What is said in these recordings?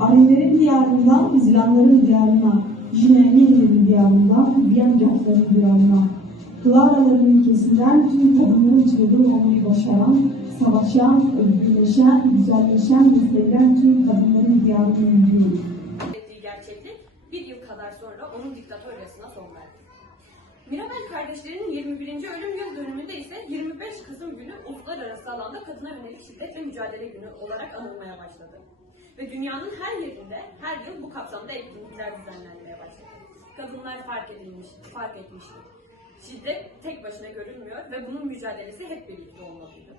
Arimlerin diyarından Zilanların diyarına, Jimenlerin diyarından Biyancakların diyarına, Kılavraların ülkesinden tüm toplumların çılgın olmayı başaran, savaşan, özgürleşen, güzelleşen ve sevilen tüm kadınların diyarını ünlüyoruz. ettiği gerçeklik bir yıl kadar sonra onun diktatöryasına son verdi. Mirabel kardeşlerinin 21. ölüm yıl dönümünde ise 25 Kasım günü uluslararası alanda kadına yönelik şiddet ve mücadele günü olarak anılmaya başladı. Ve dünyanın her yerinde her yıl bu kapsamda etkinlikler düzenlenmeye başladı. Kadınlar fark edilmiş, fark etmişti. Şiddet tek başına görülmüyor ve bunun mücadelesi hep birlikte olmalıydı.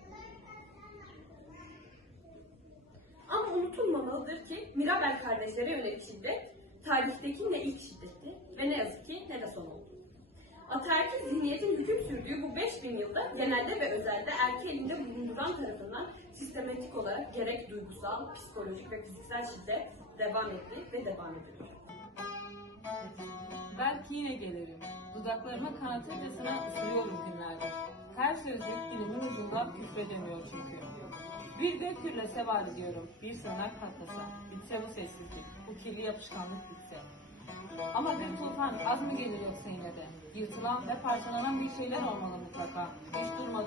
Ama unutulmamalıdır ki Mirabel kardeşlere yönelik şiddet tarihteki ne ilk şiddetti ve ne yazık ki ne de son oldu. Ataerkil zihniyetin hüküm sürdüğü bu 5000 yılda genelde ve özelde erkeği elinde bulunduran tarafından sistematik olarak gerek duygusal, psikolojik ve fiziksel şiddet devam etti ve devam ediyor. Belki yine gelirim. Dudaklarıma kanatırcasına ısırıyorum günlerdir. Her sözcük dilimin ucundan küfredemiyor çünkü. Bir de kürle seval ediyorum. Bir sırnak patlasa. Bitse bu sessizlik. Bu kirli yapışkanlık bitse. Ama bir tufan az mı gelir yoksa yine de? Yırtılan ve parçalanan bir şeyler olmalı mutlaka. Hiç durmadan